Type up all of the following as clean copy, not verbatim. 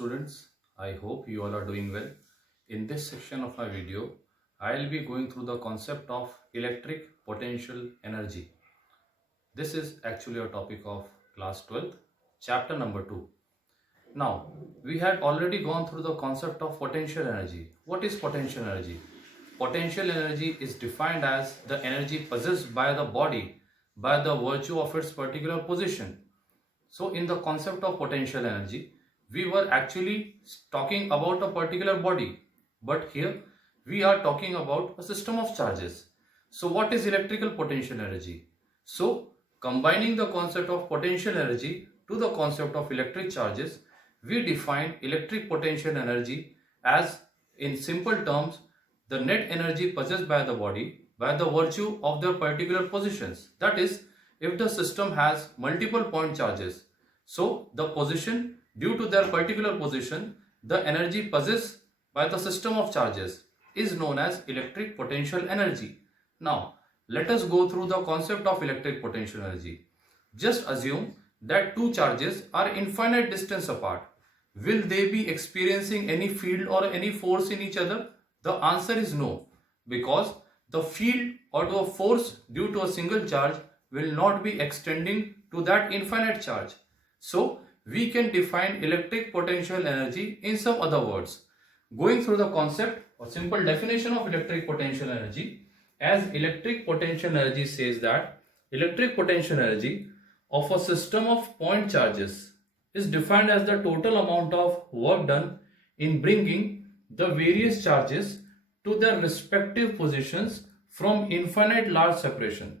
students, I hope you all are doing well. In this section of my video, I'll be going through the concept of electric potential energy. This is actually a topic of class 12th, chapter number 2. Now, we had already gone through the concept of potential energy. What is potential energy? Potential energy is defined as the energy possessed by the body by the virtue of its particular position. So in the concept of potential energy, we were actually talking about a particular body, but here we are talking about a system of charges. So what is electrical potential energy? So combining the concept of potential energy to the concept of electric charges, we define electric potential energy as, in simple terms, the net energy possessed by the body by the virtue of their particular positions. That is, if the system has multiple point charges, so the position, due to their particular position, the energy possessed by the system of charges is known as electric potential energy. Now, let us go through the concept of electric potential energy. Just assume that two charges are infinite distance apart. Will they be experiencing any field or any force in each other? The answer is no, because the field or the force due to a single charge will not be extending to that infinite charge. So we can define electric potential energy in some other words. Going through the concept or simple definition of electric potential energy, as electric potential energy says that electric potential energy of a system of point charges is defined as the total amount of work done in bringing the various charges to their respective positions from infinite large separation.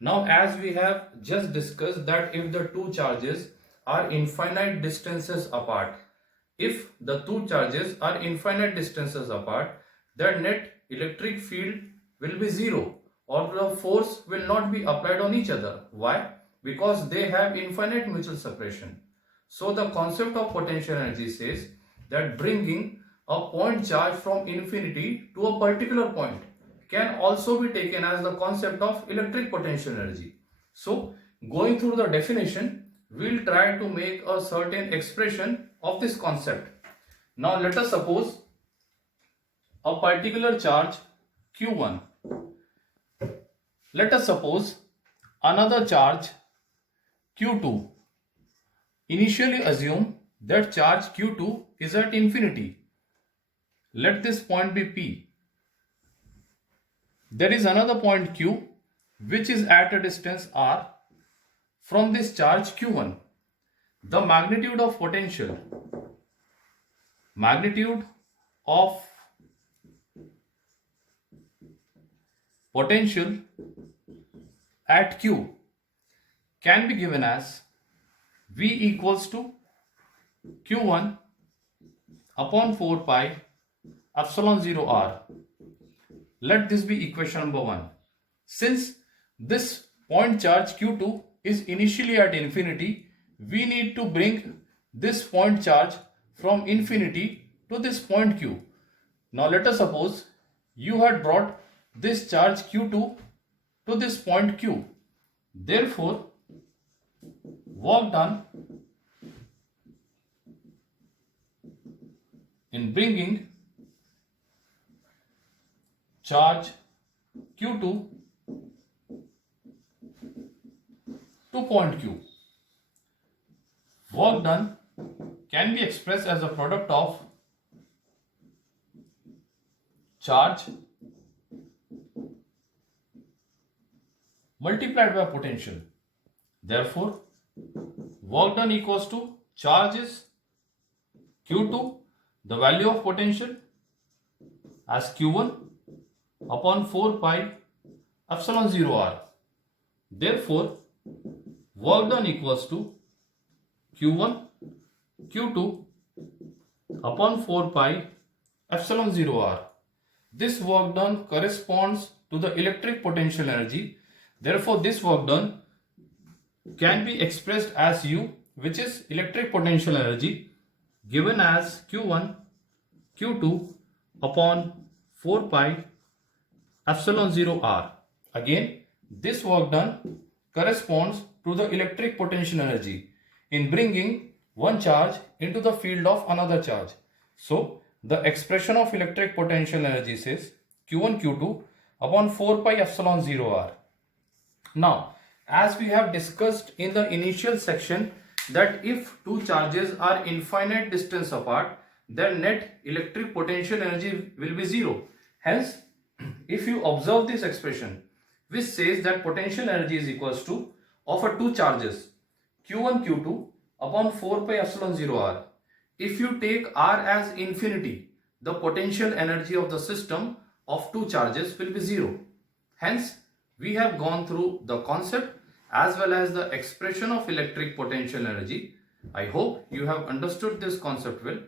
Now, as we have just discussed that if the two charges are infinite distances apart, if the two charges are infinite distances apart, their net electric field will be zero, or the force will not be applied on each other. Why? Because they have infinite mutual separation. So the concept of potential energy says that bringing a point charge from infinity to a particular point can also be taken as the concept of electric potential energy. So going through the definition, we'll try to make a certain expression of this concept. Now let us suppose a particular charge Q1. Let us suppose another charge Q2. Initially assume that charge Q2 is at infinity. Let this point be P. There is another point Q which is at a distance R from this charge Q1. The magnitude of potential at Q can be given as V equals to Q1 upon 4 pi epsilon 0 R. Let this be equation number 1. Since this point charge Q2 is initially at infinity, we need to bring this point charge from infinity to this point Q. Now let us suppose you had brought this charge Q2 to this point Q. Therefore, work done in bringing charge Q2 to point Q. Work done can be expressed as a product of charge multiplied by potential. Therefore, work done equals to charge is Q2, the value of potential as Q1 upon 4 pi epsilon 0 R. Therefore, work done equals to Q1 Q2 upon 4 pi epsilon 0 R. This work done corresponds to the electric potential energy. Therefore, this work done can be expressed as U, which is electric potential energy, given as Q1 Q2 upon 4 pi epsilon 0 R. Again, this work done corresponds to the electric potential energy in bringing one charge into the field of another charge. So the expression of electric potential energy says Q1 Q2 upon 4 pi epsilon 0 R. Now, as we have discussed in the initial section that if two charges are infinite distance apart, their net electric potential energy will be zero. Hence, if you observe this expression, which says that potential energy is equals to of a two charges Q1 Q2 upon 4 pi epsilon 0 R. If you take R as infinity, the potential energy of the system of two charges will be zero. Hence, we have gone through the concept as well as the expression of electric potential energy. I hope you have understood this concept well.